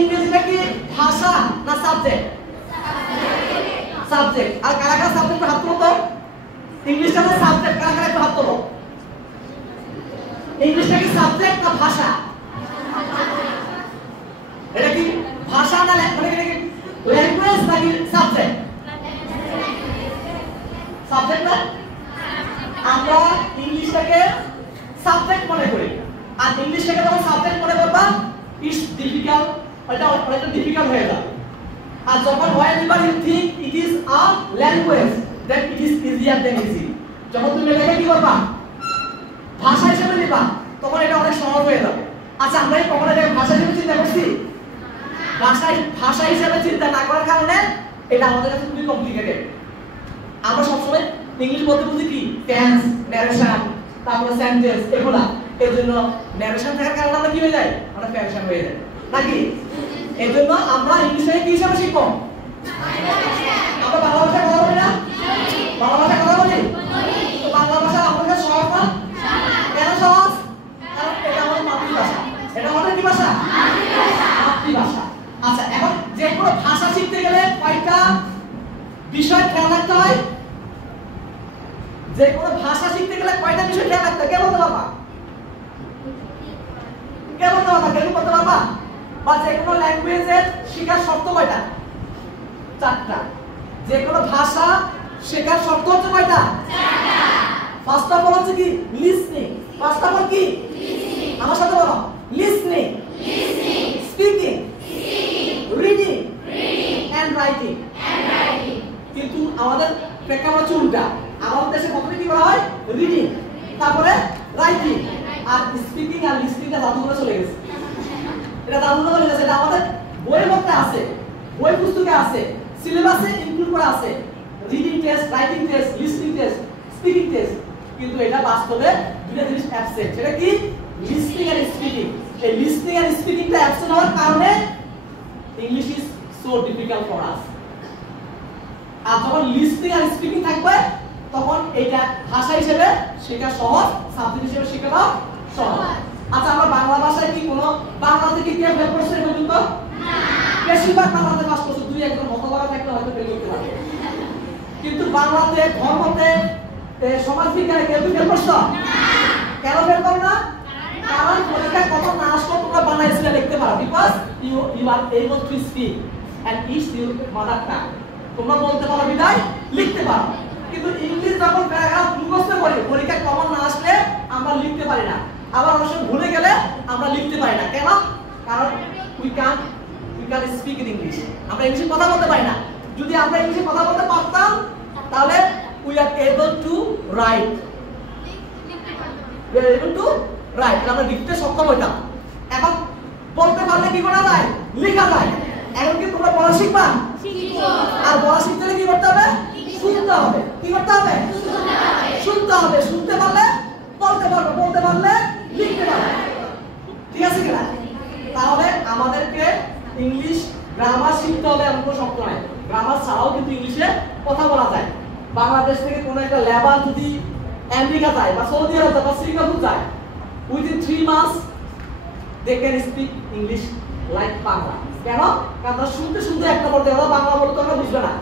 ইংরেজিটা কি ভাষা না সাবজেক্ট? সাবজেক্ট। আর কারা কারা সাবজেক্ট হাত তোলো তো? ইংলিশটা তো সাবজেক্ট, কারা কারা একটু হাত তোলো? ইংলিশটা কি সাবজেক্ট না ভাষা? এটা কি ভাষা না ল্যাঙ্গুয়েজ নাকি সাবজেক্ট? সাবজেক্ট না? আমরা ইংলিশটাকে সাবজেক্ট মনে করি, আর ইংলিশটাকে যখন সাবজেক্ট মনে করবা ইটস ডিফিকাল্ট, এটা অনেকটা ডিফিকাল্ট হয়ে যায়। আর যখন whenever you think it is a language then it is easier than easy, যখন তুমি এটাকে কি করবা ভাষা হিসেবে নিবা তখন এটা অনেক সহজ হয়ে যাবে। আচ্ছা আমরা কি কখনো এটাকে ভাষা হিসেবে চিন্তা করছি? ভাষা হিসেবে চিন্তা না করার কারণে এটা আমাদের কাছে খুবই কমপ্লিকেটেড। আমরা সবসময় ইংলিশ বলতে বুঝি কি টেন্স, ন্যারেশন, তারপরে সেন্টেন্স, এগুলা। এর জন্য ন্যারেশন থাকার কারণে আমরা কি হয়ে যায়, আমরা প্যারেশন হয়ে যায় নাকি? এর জন্য আমরা ইংলিশে কি হিসেবে শিখবো? আমরা বাংলা ভাষায় কথা বলি না? বাংলা ভাষায় কথা বলি তো বাংলা ভাষা আমাদের সহজ না? কেন সহজ? কারণ এটা আমাদের মাতৃভাষা। এটা আমাদের কি ভাষা? মাতৃভাষা। আচ্ছা এখন যে কোনো ভাষা শিখতে গেলে কয়টা বিষয় খেয়াল রাখতে হয়? যে কোনো ভাষা শিখতে গেলে কয়টা বিষয় খেয়াল রাখতে হয়? কে বলতে পারবা? কে বলতে পারবা? কেউ বলতে পারবা? বা যে কোনো ল্যাঙ্গুয়েজের শেখার শর্ত কয়টা? 4টা। যে কোনো ভাষা শেখার শর্ত হচ্ছে কয়টা? 4টা। ফার্স্ট অফ অল হচ্ছে কি লিসনিং। ফার্স্ট অফ অল কি? লিসনিং। আমার সাথে বলো listening, listening, speaking, speaking, reading, reading and writing, and writing. কিন্তু আমাদের প্রেক্ষাপট উল্টা। আমাদের দেশে প্রথমে কি করা হয়? রিডিং, তারপরে রাইটিং, আর স্পিকিং আর লিসনিংটা জাদুঘরে চলে গেছে। এটা জাদুঘরে চলে গেছে। এটা আমাদের বইয়ের মধ্যে আছে, বই পুস্তকে আছে, সিলেবাসে ইনক্লুড করা আছে, reading test, writing test, listening test, speaking test. কিন্তু এটা বাস্তবে দুটো জিনিস অ্যাবসেন্ট। সেটা কি? লিসনিং আর স্পিকিং। এই লিসনিং আর স্পিকিংটা অ্যাবসেন্ট হওয়ার কারণে English is so difficult for us. আর যখন লিসনিং আর স্পিকিং থাকবে তখন এটা ভাষা হিসেবে শেখা সহজ, সাবজেক্ট হিসেবে শেখাটা সহজ। আচ্ছা আমরা বাংলা ভাষায় কি কোনো বাংলাতে কি কেউ ফেল করছে পর্যন্ত? না। বেশিরভাগ বাংলাতে পাস করছে, দুই একজন মতবাদ থাকলে হয়তো ফেল করতে পারে। কিন্তু বাংলাতে, ধর্মতে, সমাজ বিজ্ঞানে কেউ ফেল করছো? না। কেন ফেল করো না? কারণ পরীক্ষায় কত না আসলো তোমরা বাংলায় লিখতে পারো, because you are able to speak and it's your mother tongue. তোমরা বলতে পারো বিদায় লিখতে পারো। কিন্তু ইংলিশ যখন প্যারাগ্রাফ মুখস্থ করি, পরীক্ষায় কমন না আসলে আমরা লিখতে পারি না। আবার অবশ্য ভুলে গেলে আমরা লিখতে পারি না। কেন? কারণ we can speak in English. আমরা ইংলিশে কথা বলতে পারি না। যদি আমরা ইংলিশে কথা বলতে পারতাম তাহলে we are able two right. We are able two right, আমরা লিখতে সক্ষম হইতাম। এখন বলতে পারলে কি করা যায়? লেখা যায়। এখন কি তোমরা পড়া শিখবা? শিখবো। আর পড়া শিখতে হলে কি করতে হবে? শুনতে হবে। কি করতে হবে? শুনতে হবে। শুনতে পারলে বলতে পারবে, বলতে পারলে লিখতে পারবে। ঠিক আছে কিনা? তাহলে আমাদেরকে ইংলিশ গ্রামার শিখতে হবে এমন কোনো শর্ত নাই। গ্রামার ছাড়াও কিন্তু ইংলিশে কথা বলা যায়। বাংলাদেশ থেকে কোনো একটা লেবার যদি আমেরিকা যায় বা সৌদি আরব যায় বা সিঙ্গাপুর যায়, within 3 months they can speak English like Bangla. কেন? কারণ শুনতে শুনতে একটা পর্যায়ে বাংলা বলতে আমরা বুঝবে না।